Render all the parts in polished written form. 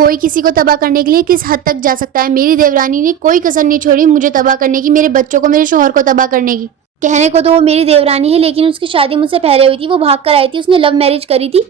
कोई किसी को तबाह करने के लिए किस हद तक जा सकता है। मेरी देवरानी ने कोई कसर नहीं छोड़ी मुझे तबाह करने की, मेरे बच्चों को, मेरे शौहर को तबाह करने की। कहने को तो वो मेरी देवरानी है, लेकिन उसकी शादी मुझसे पहले हुई थी। वो भाग कर आई थी, उसने लव मैरिज करी थी।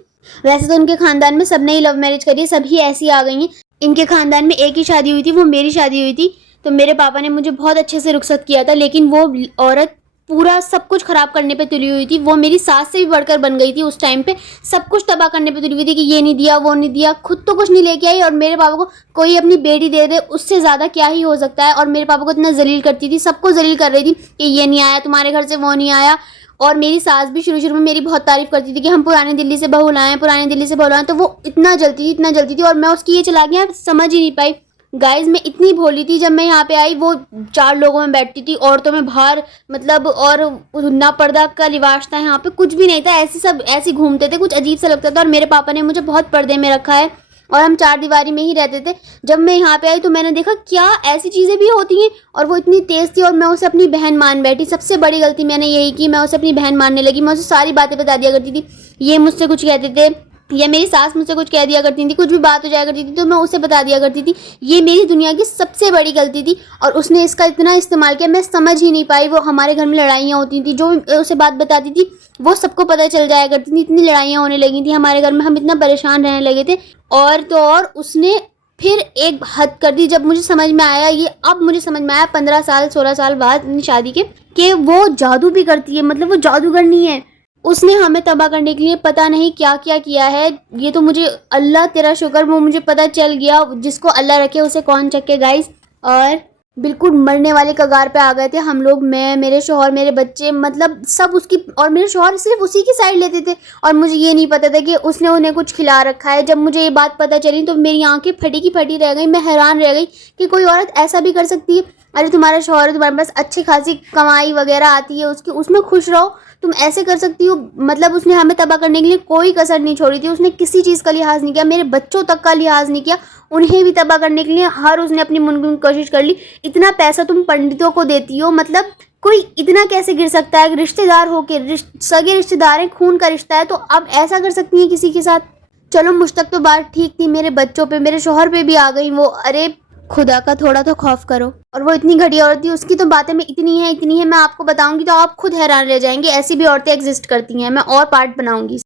वैसे तो उनके खानदान में सबने ही लव मैरिज करी है, सभी ऐसी आ गई हैं। इनके खानदान में एक ही शादी हुई थी, वो मेरी शादी हुई थी। तो मेरे पापा ने मुझे बहुत अच्छे से रुखसत किया था, लेकिन वो औरत पूरा सब कुछ खराब करने पे तुली हुई थी। वो मेरी सास से भी बढ़कर बन गई थी। उस टाइम पे सब कुछ तबाह करने पे तुली हुई थी कि ये नहीं दिया, वो नहीं दिया, खुद तो कुछ नहीं लेके आई। और मेरे पापा को कोई अपनी बेटी दे दे, उससे ज़्यादा क्या ही हो सकता है। और मेरे पापा को इतना जलील करती थी, सबको जलील कर रही थी कि ये नहीं आया तुम्हारे घर से, वो नहीं आया। और मेरी सास भी शुरू में मेरी बहुत तारीफ करती थी कि हम पुरानी दिल्ली से बहू लाएं, पुरानी दिल्ली से बहू लाएं। तो वो इतना जलती थी, इतना जलती थी, और मैं उसकी ये चालाकियां समझ ही नहीं पाई। गाइज, मैं इतनी भोली थी। जब मैं यहाँ पे आई, वो 4 लोगों में बैठती थी, औरतों में बाहर, मतलब, और ना पर्दा का लिबास था, यहाँ पे कुछ भी नहीं था। ऐसे सब ऐसे घूमते थे, कुछ अजीब सा लगता था। और मेरे पापा ने मुझे बहुत पर्दे में रखा है, और हम 4 दीवारी में ही रहते थे। जब मैं यहाँ पे आई तो मैंने देखा क्या ऐसी चीज़ें भी होती हैं। और वो इतनी तेज़ थी, और मैं उसे अपनी बहन मान बैठी। सबसे बड़ी गलती मैंने यही की, मैं उसे अपनी बहन मानने लगी। मैं उसे सारी बातें बता दिया करती थी। ये मुझसे कुछ कहते थे, या मेरी सास मुझसे कुछ कह दिया करती थी, कुछ भी बात हो जाया करती थी तो मैं उसे बता दिया करती थी। ये मेरी दुनिया की सबसे बड़ी गलती थी, और उसने इसका इतना इस्तेमाल किया, मैं समझ ही नहीं पाई। वो हमारे घर में लड़ाइयाँ होती थी, जो उसे बात बताती थी वो सबको पता चल जाया करती थी। इतनी लड़ाइयाँ होने लगी थी हमारे घर में, हम इतना परेशान रहने लगे थे। और तो और उसने फिर एक हद कर दी। जब मुझे समझ में आया, ये अब मुझे समझ में आया 15 साल 16 साल बाद अपनी शादी के, कि वो जादू भी करती है। मतलब वो जादूगरनी है। उसने हमें तबाह करने के लिए पता नहीं क्या क्या किया है। ये तो मुझे, अल्लाह तेरा शुक्र, वो मुझे पता चल गया। जिसको अल्लाह रखे उसे कौन चखे गाइस। और बिल्कुल मरने वाले कगार पे आ गए थे हम लोग, मैं, मेरे शौहर, मेरे बच्चे, मतलब सब उसकी। और मेरे शौहर सिर्फ उसी की साइड लेते थे, और मुझे ये नहीं पता था कि उसने उन्हें कुछ खिला रखा है। जब मुझे ये बात पता चली तो मेरी आंखें फटी की फटी रह गई। मैं हैरान रह गई कि कोई औरत ऐसा भी कर सकती है। अरे तुम्हारा शौहर है, तुम्हारे पास अच्छी खासी कमाई वगैरह आती है उसकी, उसमें खुश रहो, तुम ऐसे कर सकती हो। मतलब उसने हमें तबाह करने के लिए कोई कसर नहीं छोड़ी थी। उसने किसी चीज़ का लिहाज नहीं किया, मेरे बच्चों तक का लिहाज नहीं किया। उन्हें भी तबाह करने के लिए हर उसने अपनी मुमकिन कोशिश कर ली। इतना पैसा तुम पंडितों को देती हो, मतलब कोई इतना कैसे गिर सकता है। रिश्तेदार होके, सगे रिश्तेदार हैं, खून का रिश्ता है, तो अब ऐसा कर सकती हैं किसी के साथ। चलो मुझ तक तो बात ठीक थी, मेरे बच्चों पे, मेरे शौहर पे भी आ गई वो। अरे खुदा का थोड़ा तो खौफ करो। और वो इतनी घटिया औरत थी, उसकी तो बातें में इतनी है, मैं आपको बताऊंगी तो आप खुद हैरान रह जाएंगे। ऐसी भी औरतें एग्जिस्ट करती हैं, मैं और पार्ट बनाऊंगी।